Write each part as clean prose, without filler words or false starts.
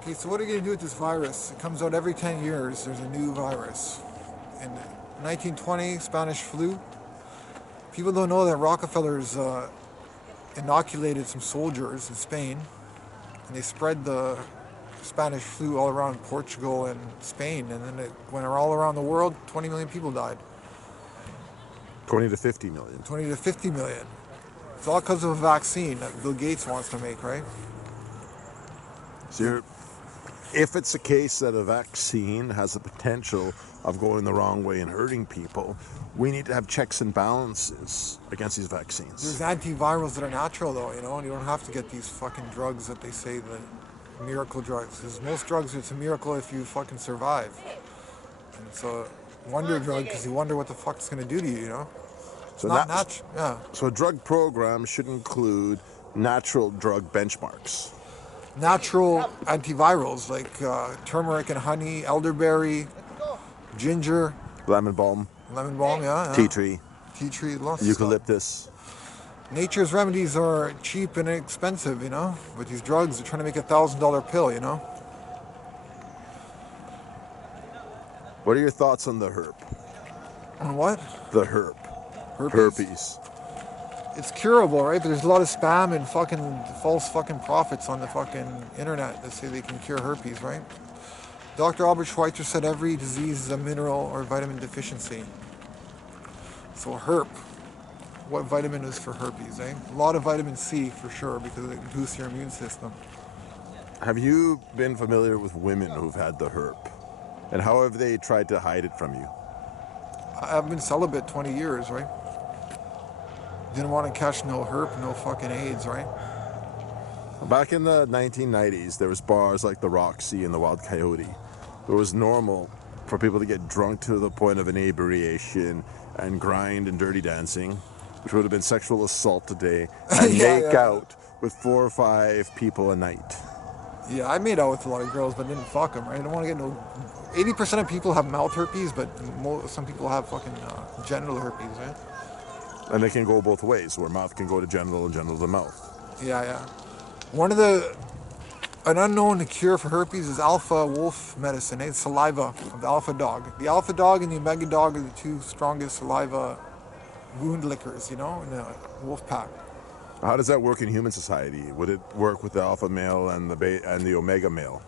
Okay, so what are you going to do with this virus? It comes out every 10 years. There's a new virus. In 1920, Spanish flu. People don't know that Rockefeller's inoculated some soldiers in Spain, and they spread the Spanish flu all around Portugal and Spain, and then it went all around the world. 20 million people died. 20 to 50 million. 20 to 50 million. It's all because of a vaccine that Bill Gates wants to make, right? So if it's a case that a vaccine has the potential of going the wrong way and hurting people, we need to have checks and balances against these vaccines. There's antivirals that are natural, though, you know, and you don't have to get these fucking drugs that they say, the miracle drugs. Because most drugs, it's a miracle if you fucking survive. And it's a wonder drug because you wonder what the fuck it's going to do to you, you know? It's So not natural. Yeah. So a drug program should include natural drug benchmarks. Natural antivirals like turmeric and honey, elderberry, ginger, Lemon balm, yeah. tea tree, lots of stuff. eucalyptus. Nature's remedies are cheap and inexpensive, you know? But these drugs are trying to make $1,000 pill, you know? What are your thoughts on the herp? On what? The herp. Herpes. It's curable, right? But there's a lot of spam and fucking false fucking prophets on the fucking internet that say they can cure herpes, right? Dr. Albert Schweitzer said every disease is a mineral or vitamin deficiency. So herp, what vitamin is for herpes, eh? A lot of vitamin C for sure because it boosts your immune system. Have you been familiar with women who've had the herp? And how have they tried to hide it from you? I've been celibate 20 years, right? Didn't want to catch no herp, no fucking AIDS, right? Back in the 1990s, there was bars like the Roxy and the Wild Coyote. It was normal for people to get drunk to the point of inebriation and grind and dirty dancing, which would have been sexual assault today, and make out with 4 or 5 people a night. Yeah, I made out with a lot of girls, but didn't fuck them, right? I don't want to get no... 80% of people have mouth herpes, but some people have fucking genital herpes, right? And they can go both ways, where mouth can go to genital and genital to mouth. Yeah. An unknown cure for herpes is alpha wolf medicine, It's saliva of the alpha dog. The alpha dog and the omega dog are the 2 strongest saliva wound lickers, you know, in the wolf pack. How does that work in human society? Would it work with the alpha male and the omega male?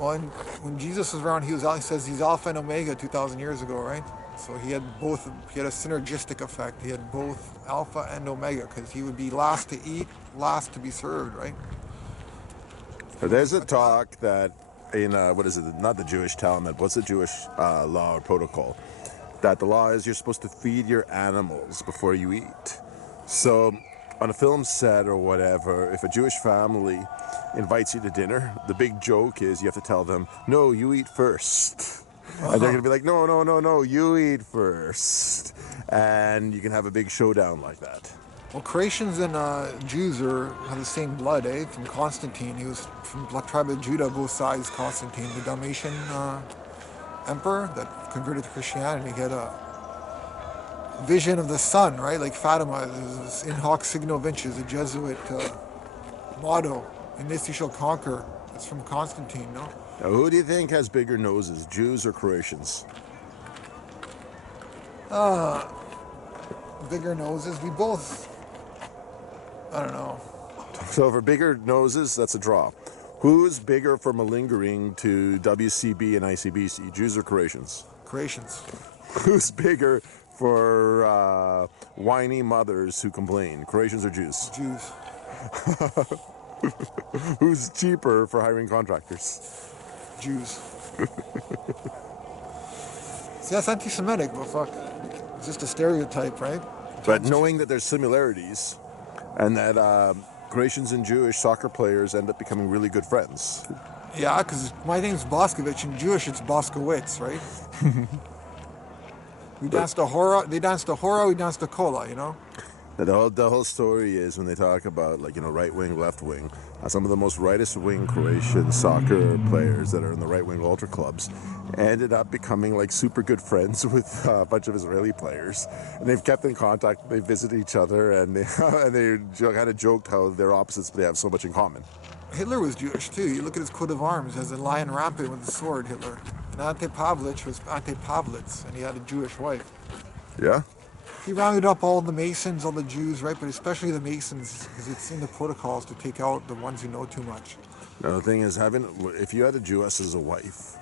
Well, when Jesus was around, he says he's alpha and omega 2,000 years ago, right? So he had both. He had a synergistic effect. He had both alpha and omega because he would be last to eat, last to be served, right? There's a talk that in what is it? Not the Jewish Talmud. What's the Jewish law or protocol? That the law is you're supposed to feed your animals before you eat. So on a film set or whatever, if a Jewish family invites you to dinner, the big joke is you have to tell them, no, you eat first. And they're going to be like, no, you eat first. And you can have a big showdown like that. Well, Croatians and Jews have the same blood, eh? From Constantine. He was from the tribe of Judah, both sides, Constantine, the Dalmatian emperor that converted to Christianity. He had a vision of the sun, right? Like Fatima, in hoc signo vinces, a Jesuit motto. In this you shall conquer. It's from Constantine, no? Now, who do you think has bigger noses, Jews or Croatians? Bigger noses. We both, I don't know. So for bigger noses, that's a draw. Who's bigger for malingering to WCB and ICBC, Jews or Croatians? Croatians. Who's bigger for whiny mothers who complain, Croatians or Jews? Jews. Who's cheaper for hiring contractors? Jews. See, that's anti-Semitic, but fuck. It's just a stereotype, right? But knowing that there's similarities and that Croatians and Jewish soccer players end up becoming really good friends. Yeah, because my name's Boskovich, and Jewish it's Boskowitz, right? We danced to Hora, they danced to Hora, we danced to Kola, you know? The whole story is when they talk about, like, you know, right wing, left wing, some of the most rightist wing Croatian soccer players that are in the right wing ultra clubs ended up becoming like super good friends with a bunch of Israeli players, and they've kept in contact. They visit each other, and they kind of joked how they're opposites, but they have so much in common. Hitler was Jewish too. You look at his coat of arms, as a lion rampant with a sword, Hitler. And Ante Pavlich was Ante Pavlitz, and he had a Jewish wife. Yeah? He rounded up all the Masons, all the Jews, right? But especially the Masons, because it's in the protocols to take out the ones who know too much. Now, the thing is, if you had a Jewess as a wife,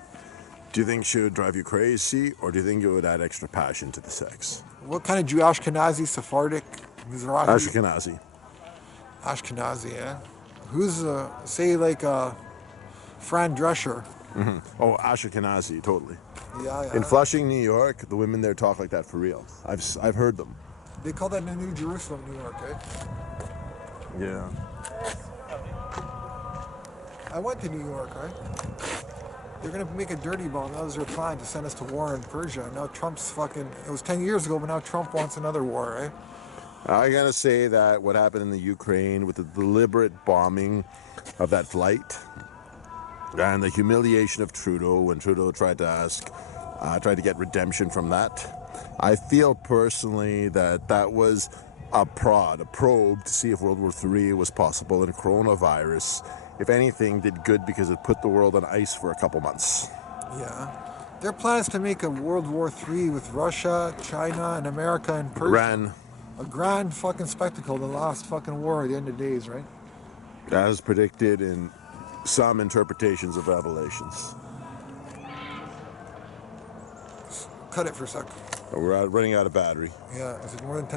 do you think she would drive you crazy, or do you think it would add extra passion to the sex? What kind of Jew? Ashkenazi, Sephardic, Mizrahi? Ashkenazi. Ashkenazi, yeah. Who's, say, like Fran Drescher? Oh, Ashkenazi, totally. Yeah. In Flushing, New York, the women there talk like that for real. I've heard them. They call that the New Jerusalem, New York, eh? Yeah. I went to New York, right? They're going to make a dirty bomb. That was their plan, to send us to war in Persia. Now Trump's fucking... It was 10 years ago, but now Trump wants another war, right? I gotta say that what happened in the Ukraine with the deliberate bombing of that flight and the humiliation of Trudeau when Trudeau tried to get redemption from that, I feel personally that was a probe to see if World War III was possible, and coronavirus, if anything, did good because it put the world on ice for a couple months. Yeah. Their plan is to make a World War III with Russia, China, and America and Persia. Ran, A grand fucking spectacle, the last fucking war at the end of days, right? as predicted in some interpretations of Revelations. Cut it for a sec. We're running out of battery. Yeah, is it more than 10?